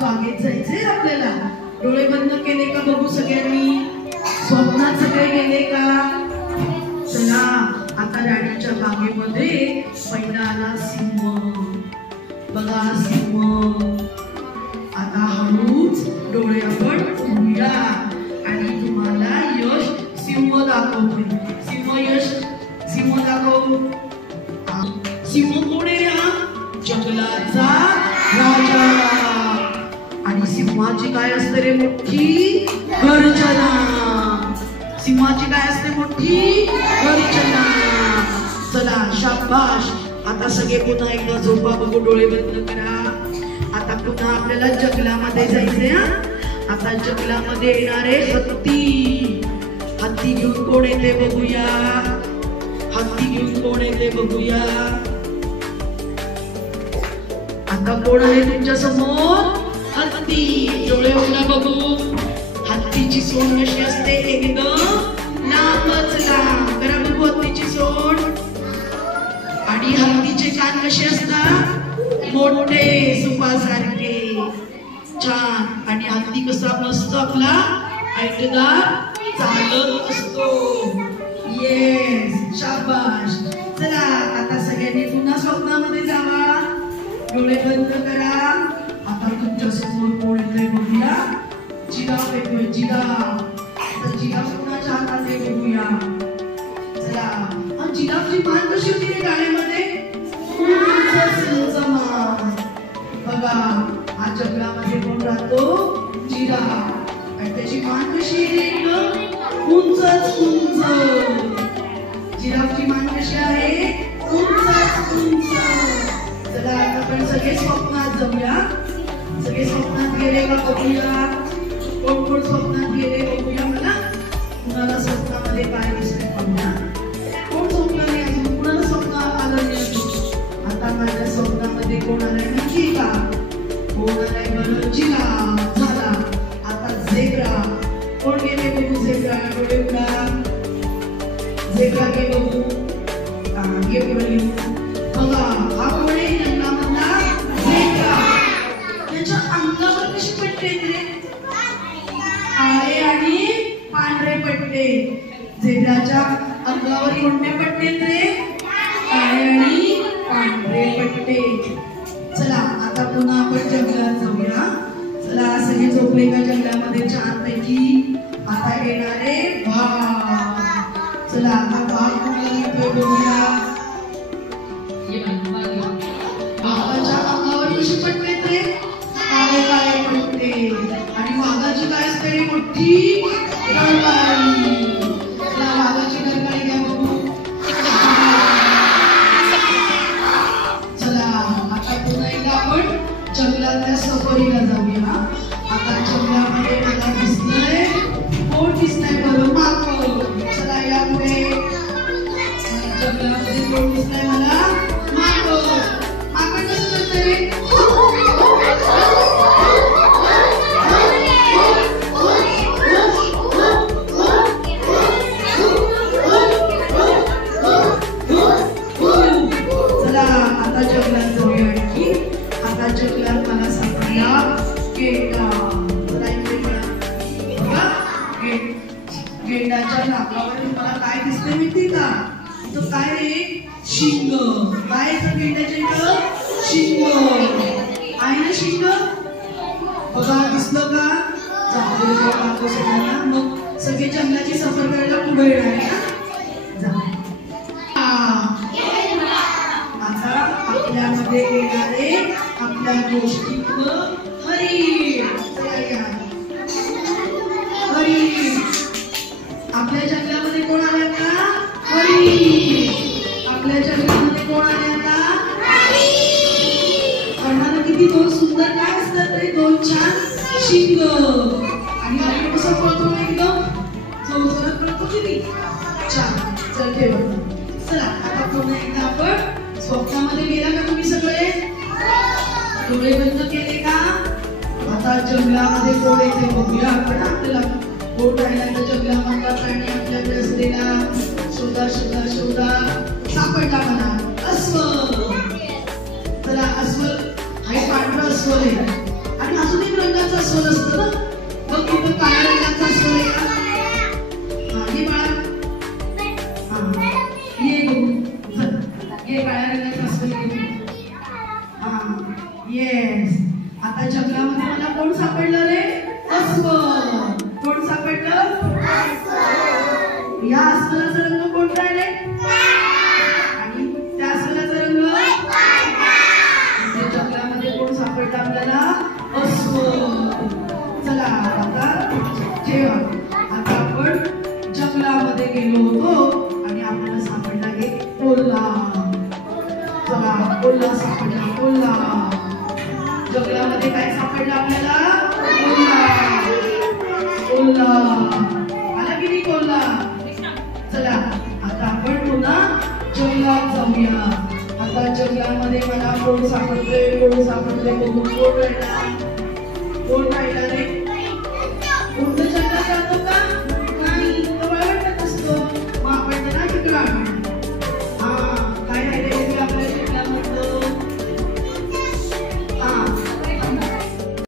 बागेत जायचंय आपल्याला. डोळे बंद केले का बघू सगळ्यांनी? स्वप्नात सगळे गेले का? चला आता राणीच्या बागेमध्ये पहिला आला सिंह. बघा सिंह. आता हळूच डोळे आपण उघडूया आणि तुम्हाला यश सिंह दाखवते. सिंह दाखव. सिंह कोण आहे? हा जंगलाचा राजा. आणि सिंहाची काय असते रे? मोठी गर्जना. सिंहाची काय असते? मोठी गर्जना. चला शाबाश. आता सगळे पुन्हा एकदा झोपा. बघू डोळे बंद करा. आता पुन्हा आपल्याला जंगलामध्ये जायचंय. आता जंगलामध्ये येणारे हत्ती. हत्ती घेऊन कोण येते बघूया. हत्ती घेऊन कोण येते बघूया. आता कोण आहे तुमच्या समोर? हत्ती. डोळे उघडा बघू. हत्तीची सोंड कशी असते? एकदम लांबच लांब. करा बघू हत्तीची सोंड. आणि हत्तीचे कान कसे असतात? मोठे सुपासारखे. छान. आणि हत्ती कसा मस्त आपला ऐकदार चालत असतो. येस शाबाश. चला आता सगळ्यांनी पुन्हा स्वप्नामध्ये जावा. डोळे बंद करा. आता तुमच्या समोर कोण येतोय बघूया. जिराफ येतोय. जिराफ. जिराफ कोणाच्या हातात आहे बघूया. चला जिराफची मान कशी होती रे गाण्यामध्ये? उंच मान. बघा हा जंगलामध्ये कोण राहतो? जिराफ. आणि त्याची मान कशी आहे? उंचच उंच. जिराफची मान कशी आहे? उंचच उंच. चला आता आपण सगळे स्वप्नात जाऊया. सगळे स्वप्नात गेले का बघूया. कोण कोण स्वप्नात गेले बघूया. मला कुणाला स्वप्नामध्ये काय दिसतंय बघूया. कोण स्वप्न नाही अजून? कुणाला स्वप्न आलं नाही? आता माझ्या स्वप्नामध्ये कोण आलाय नक्की का? कोण आलाय बरं? जिराफ झाला. आता झेब्रा. कोण गेले बघू? झेब्रा. डोळे उघडा. झेब्रा गे बघू. घे डोळे. बघा हा कोण आहे? जंगलामधला झेब्रा. त्याच्या अंगावर कशी पट्टे रे? काळे आणि पांढरे पट्टे. झेब्राच्या अंगावर कोणते पट्टे रे? काळे आणि पांढरे पट्टे. चला आता पुन्हा आपण जंगलात जाऊया. चला सगळे झोपले का जंगलामध्ये छानपैकी? आता येणारे वाघ. चला आता वाघ कोणाला येतोय बघूया. वाघाच्या अंगावर कशी पट्टे रे? काळे काळे पट्टे. आणि वाघाची काय असते? मोठी डरकाळी. वाघाची डरकाळी घ्या बघू. चला आता पुन्हा एकदा आपण जंगलातल्या सफारीला जाऊया. आता जंगलामध्ये मला दिसतंय कोण दिसतंय बरं? माकड. चला या पुढे. जंगलामध्ये कोण दिसतंय मला? माकड. माकड कसं करतंय? तर काय रे शिंग काय येतं गेंड्याच्या इथं शिंग आहे ना शिंग बघा दिसलं का जातो सगळ्यांना मग सगळे जंगलाची सफर करायला पुढे येणार आता आपल्यामध्ये येणारे आपल्या गोष्टीतलं हरिण हरिण आपल्या जंगलामध्ये कोण आले आता हरिण आपल्या जंगलामध्ये कोण आले आता हरणाला किती दोन सुंदर काय असतात रे दोन छान शिंग आणि हरिण कसं पळतो एकदम जोरजोरात पळतो किती छान चल ठेव चला आता पुन्हा एकदा आपण स्वप्नामध्ये गेला का तुम्ही सगळे डोळे बंद केले का आता जंगलामध्ये कोण येते बघूया आपण आपल्याला कोण राहिला तर जंगलामधला प्राणी आपल्याकडे असलेला शोधा शोधा शोधा सापडला म्हणा अस्वल चला अस्वल आहे पांढरा अस्वल आहे आणि अजून एक रंगाचा अस्वल असतं ना बघ तिथं काळ्या रंगाचा अस्वल आहे का ये बाळा ये ये काळ्या रंगाचा अस्वल येस आता जंगलामध्ये मला कोण सापडलं रे अस्वल कोण सापडलं या अस्वलाचा रंग कोणता आहे रे आणि त्या अस्वलाचा रंग जंगलामध्ये कोण सापडलं आपल्याला अस्वल चला आता ठेवा आता आपण जंगलामध्ये गेलो होतो आणि आपल्याला सापडला एक कोल्हा चला कोल्हा सापडला कोल्हा जंगलामध्ये काय सापडलं आपल्याला कोल्हा आला की नाही कोल्हा चला आता आपण पुन्हा जंगलात जाऊया आता जंगलामध्ये मला कोण सापडले बघून कोण राहिला रे